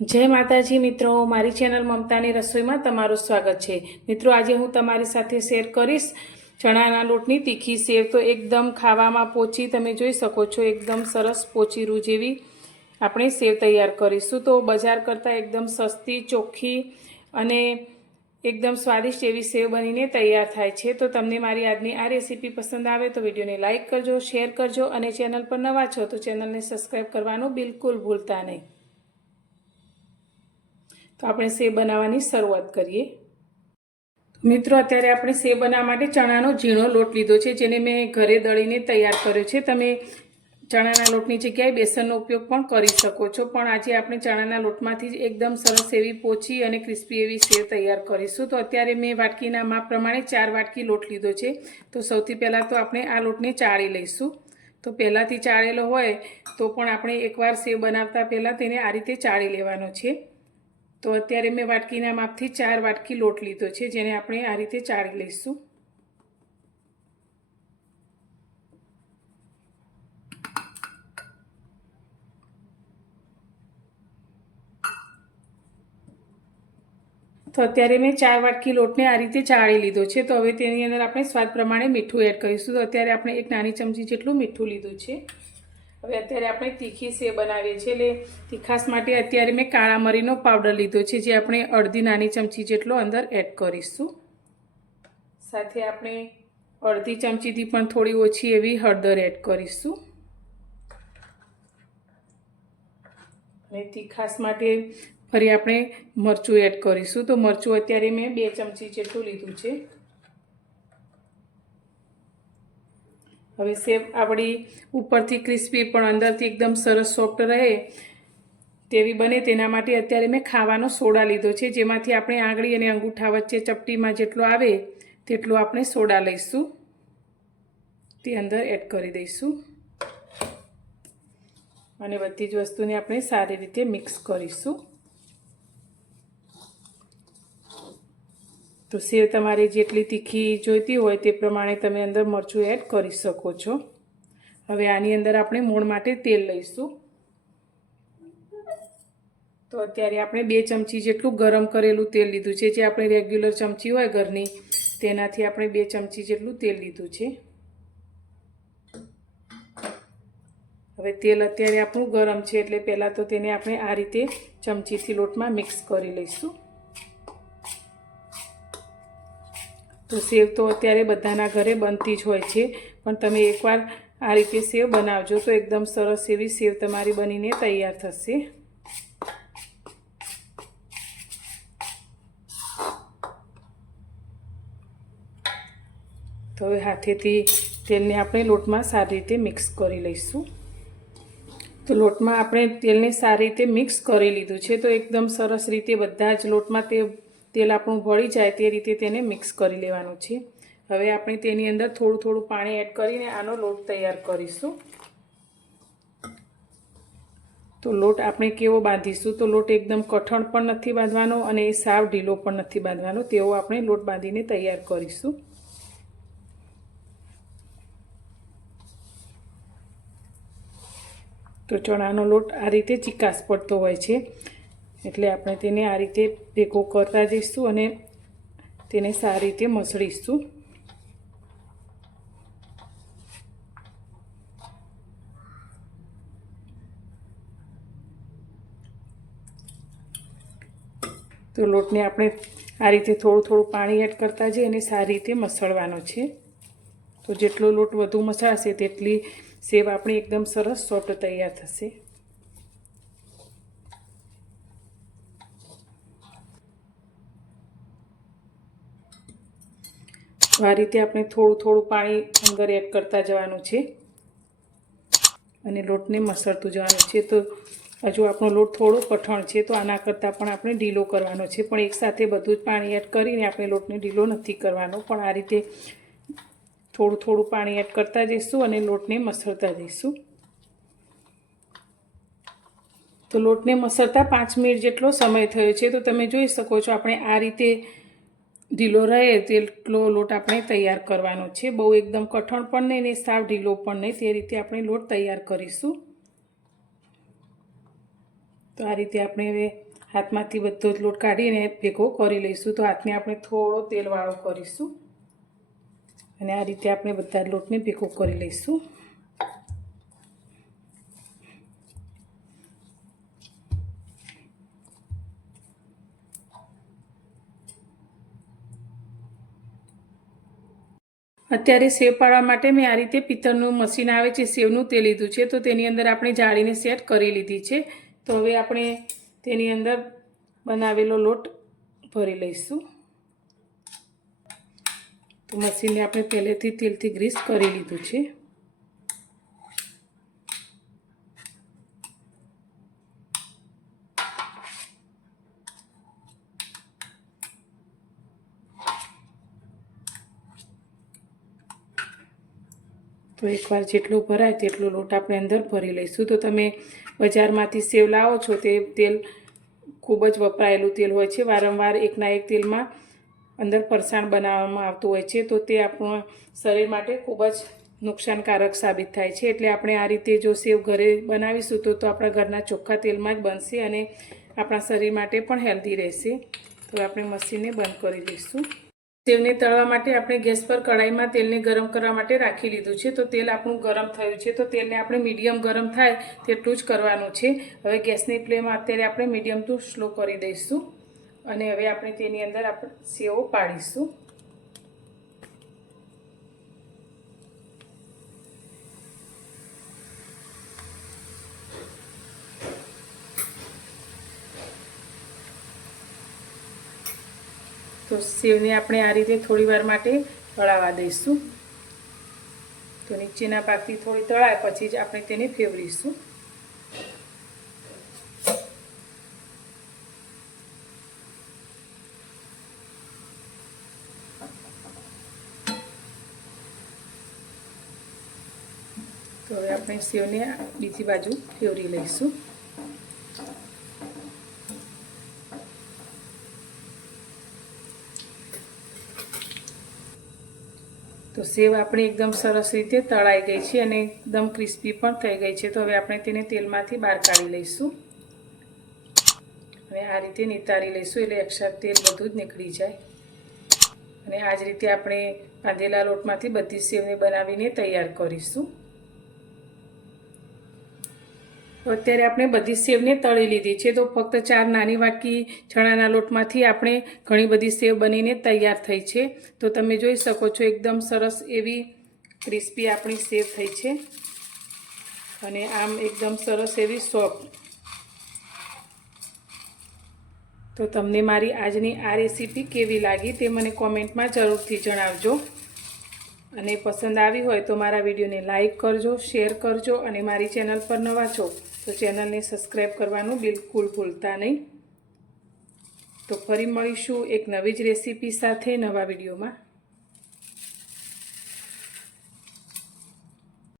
જય માતાજી મિત્રો, મારી ચેનલ મમતાની રસોઈમાં તમારું સ્વાગત છે. મિત્રો, આજે હું તમારી સાથે શેર કરીશ ચણાના લોટની તીખી સેવ તો એકદમ ખાવામાં પોચી તમે જોઈ શકો છો, એકદમ સરસ પોચી રૂ જેવી આપણે સેવ તૈયાર કરીશું. તો બજાર કરતાં એકદમ સસ્તી, ચોખ્ખી અને એકદમ સ્વાદિષ્ટ એવી સેવ બનીને તૈયાર થાય છે. તો તમને મારી આજની આ રેસીપી પસંદ આવે તો વિડીયોને લાઇક કરજો, શેર કરજો અને ચેનલ પર નવા છો તો ચેનલને સબસ્ક્રાઈબ કરવાનું બિલકુલ ભૂલતા નહીં. તો આપણે સેવ બનાવવાની શરૂઆત કરીએ. મિત્રો, અત્યારે આપણે સેવ બનાવવા માટે ચણાનો ઝીણો લોટ લીધો છે, જેને મેં ઘરે દળીને તૈયાર કર્યો છે. તમે ચણાના લોટની જગ્યાએ બેસનનો ઉપયોગ પણ કરી શકો છો, પણ આજે આપણે ચણાના લોટમાંથી જ એકદમ સરસ એવી પોચી અને ક્રિસ્પી એવી સેવ તૈયાર કરીશું. તો અત્યારે મેં વાટકીના માપ પ્રમાણે ચાર વાટકી લોટ લીધો છે. તો સૌથી પહેલાં તો આપણે આ લોટને ચાળી લઈશું. તો પહેલાંથી ચાળેલો હોય તો પણ આપણે એકવાર સેવ બનાવતા પહેલાં તેને આ રીતે ચાળી લેવાનો છે. તો અત્યારે મેં વાટકીના માપથી ચાર વાટકી લોટ લીધો છે, જેને આપણે આ રીતે ચાળી લઈશું. તો અત્યારે મેં ચાર વાટકી લોટને આ રીતે ચાળી લીધો છે, તો હવે તેની અંદર આપણે સ્વાદ પ્રમાણે મીઠું એડ કરીશું. તો અત્યારે આપણે એક નાની ચમચી જેટલું મીઠું લીધું છે. હવે અત્યારે આપણે તીખી સેવ બનાવીએ છીએ. એટલે તીખાસ માટે અત્યારે મેં કાળા મરીનો પાવડર લીધો છે, જે આપણે અડધી નાની ચમચી જેટલો અંદર એડ કરીશું. સાથે આપણે અડધી ચમચીથી પણ થોડી ઓછી એવી હળદર એડ કરીશું. અને તીખાસ માટે ફરી આપણે મરચું એડ કરીશું. તો મરચું અત્યારે મેં બે ચમચી જેટલું લીધું છે. હવે સેવ આપણી ઉપરથી ક્રિસ્પી પણ અંદરથી એકદમ સરસ સોફ્ટ રહે તેવી બને તેના માટે અત્યારે મેં ખાવાનો સોડા લીધો છે, જેમાંથી આપણે આંગળી અને અંગૂઠા વચ્ચે ચપટીમાં જેટલો આવે તેટલો આપણે સોડા લઈશું. તે અંદર એડ કરી દઈશું. અને બધી જ વસ્તુને આપણે સારી રીતે મિક્સ કરીશું. તો સેવ તમારે જેટલી તીખી જોઈતી હોય તે પ્રમાણે તમે અંદર મરચું એડ કરી શકો છો. હવે આની અંદર આપણે મૂળ માટે તેલ લઈશું. તો અત્યારે આપણે બે ચમચી જેટલું ગરમ કરેલું તેલ લીધું છે. જે આપણે રેગ્યુલર ચમચી હોય ઘરની, તેનાથી આપણે બે ચમચી જેટલું તેલ લીધું છે. હવે તેલ અત્યારે આપણું ગરમ છે એટલે પહેલાં તો તેને આપણે આ રીતે ચમચીથી લોટમાં મિક્સ કરી લઈશું. તો સેવ તો અત્યારે બધાના ઘરે બનતી જ હોય છે. પણ તમે એકવાર આ રીતે સેવ બનાવજો તો એકદમ સરસ એવી સેવ તમારી બનીને તૈયાર થશે. તો હવે હાથેથી તેલને આપણે લોટમાં સારી રીતે મિક્સ કરી લઈશું. તો લોટમાં આપણે તેલને સારી રીતે મિક્સ કરી લીધું છે. તો એકદમ સરસ રીતે બધા જ લોટમાં તે તેલ આપણું ભળી જાય તે રીતે તેને મિક્સ કરી લેવાનું છે. હવે આપણે તેની અંદર થોડું થોડું પાણી એડ કરીને આનો લોટ તૈયાર કરીશું. તો લોટ આપણે કેવો બાંધીશું? તો લોટ એકદમ કઠણ પણ નથી બાંધવાનો અને એ સાવ ઢીલો પણ નથી બાંધવાનો. તેવો આપણે લોટ બાંધીને તૈયાર કરીશું. તો ચણાનો લોટ આ રીતે ચિકાસ પડતો હોય છે. એટલે આપણે તેને આ રીતે ભેગો કરતા જઈશું અને તેને સારી રીતે મસળીશું. તો લોટને આપણે આ રીતે થોડું થોડું પાણી એડ કરતા જઈએ અને સારી રીતે મસળવાનો છે. તો જેટલો લોટ વધુ મસળાશે તેટલી સેવ આપણી એકદમ સરસ સોફ્ટ તૈયાર થશે. આ રીતે આપણે થોડું થોડું પાણી અંદર એડ કરતા જવાનું છે. અને લોટને મસળતું જવાનું છે. તો હજુ આપણો લોટ થોડો કઠણ છે, તો આના કરતાં પણ આપણે ઢીલો કરવાનો છે. પણ એકસાથે બધું જ પાણી એડ કરીને આપણે લોટને ઢીલો નથી કરવાનો. પણ આ રીતે થોડું થોડું પાણી એડ કરતા જઈશું અને લોટને મસળતા જઈશું. તો લોટને મસળતા પાંચ મિનિટ જેટલો સમય થયો છે. તો તમે જોઈ શકો છો, આપણે આ રીતે ઢીલો રહે તેટલો લોટ આપણે તૈયાર કરવાનો છે. બહુ એકદમ કઠણ પણ નહીં ને સાવ ઢીલો પણ નહીં. તે રીતે આપણે લોટ તૈયાર કરીશું. તો આ રીતે આપણે હવે હાથમાંથી બધો જ લોટ કાઢીને ભેગો કરી લઈશું. તો હાથને આપણે થોડો તેલવાળો કરીશું. અને આ રીતે આપણે બધા લોટને ભેગો કરી લઈશું. અત્યારે સેવ પાડવા માટે મેં આ રીતે પિત્તળનું મશીન આવે છે, સેવનું તે લીધું છે. તો તેની અંદર આપણે જાળીને સેટ કરી લીધી છે. તો હવે આપણે તેની અંદર બનાવેલો લોટ ભરી લઈશું. તો મશીનને આપણે પહેલેથી તેલથી ગ્રીસ કરી લીધું છે. તો એકવાર જેટલો ભરાય તેટલો લોટ આપણે અંદર ભરી લઈશું. તો તમે બજારમાંથી સેવ લાવો છો તે તેલ ખૂબ જ વપરાયેલું તેલ હોય છે. વારંવાર એકના એક તેલમાં અંદર ફરસાણ બનાવવામાં આવતું હોય છે. તો તે આપણું શરીર માટે ખૂબ જ નુકસાનકારક સાબિત થાય છે. એટલે આપણે આ રીતે જો સેવ ઘરે બનાવીશું તો તો આપણા ઘરના ચોખ્ખા તેલમાં જ બનશે અને આપણા શરીર માટે પણ હેલ્ધી રહેશે. તો આપણે મશીનને બંધ કરી લઈશું સેવને તળવા માટે આપણે ગેસ પર કઢાઈમાં તેલને ગરમ કરવા માટે રાખી લીધું છે. તો તેલ આપણું ગરમ થયું છે. તો તેલને આપણે મીડિયમ ગરમ થાય તેટલું જ કરવાનું છે. હવે ગેસની ફ્લેમ અત્યારે આપણે મીડિયમ ટુ સ્લો કરી દઈશું. અને હવે આપણે તેની અંદર આપણે સેવો પાડીશું તો સેવને આપણે આ રીતે થોડીવાર માટે તળાવવા દઈશું. તો નીચેના ભાગથી થોડી તળાય, પછી જ આપણે તેને ફેવરીશું. તો હવે આપણે સેવને બીજી બાજુ ફેવરી લઈશું. તો સેવ આપણી એકદમ સરસ રીતે તળાઈ ગઈ છે અને એકદમ ક્રિસ્પી પણ થઈ ગઈ છે. તો હવે આપણે તેને તેલમાંથી બહાર કાઢી લઈશું. અને આ રીતે નિતારી લઈશું એટલે એક્સ્ટ્રા તેલ બધું જ નીકળી જાય. અને આ જ રીતે આપણે બાંધેલા લોટમાંથી બધી સેવને બનાવીને તૈયાર કરીશું. અત્યારે આપણે બધી સેવને તળી લીધી છે. તો ફક્ત ચાર નાની વાટકી ચણાના લોટમાંથી આપણે ઘણી બધી સેવ બનીને તૈયાર થઈ છે. તો તમે જોઈ શકો છો એકદમ સરસ એવી ક્રિસ્પી આપણી સેવ થઈ છે. અને આમ એકદમ સરસ એવી સોફ્ટ. તો તમને મારી આજની આ રેસીપી કેવી લાગી તે મને કોમેન્ટમાં જરૂરથી જણાવજો. અને પસંદ આવી હોય તો મારા વિડીયોને લાઇક કરજો, શેર કરજો અને મારી ચેનલ પર નવા છો તો ચેનલને સબસ્ક્રાઈબ કરવાનું બિલકુલ ભૂલતા નહીં. તો ફરી મળીશું એક નવી જ રેસીપી સાથે નવા વિડીયોમાં.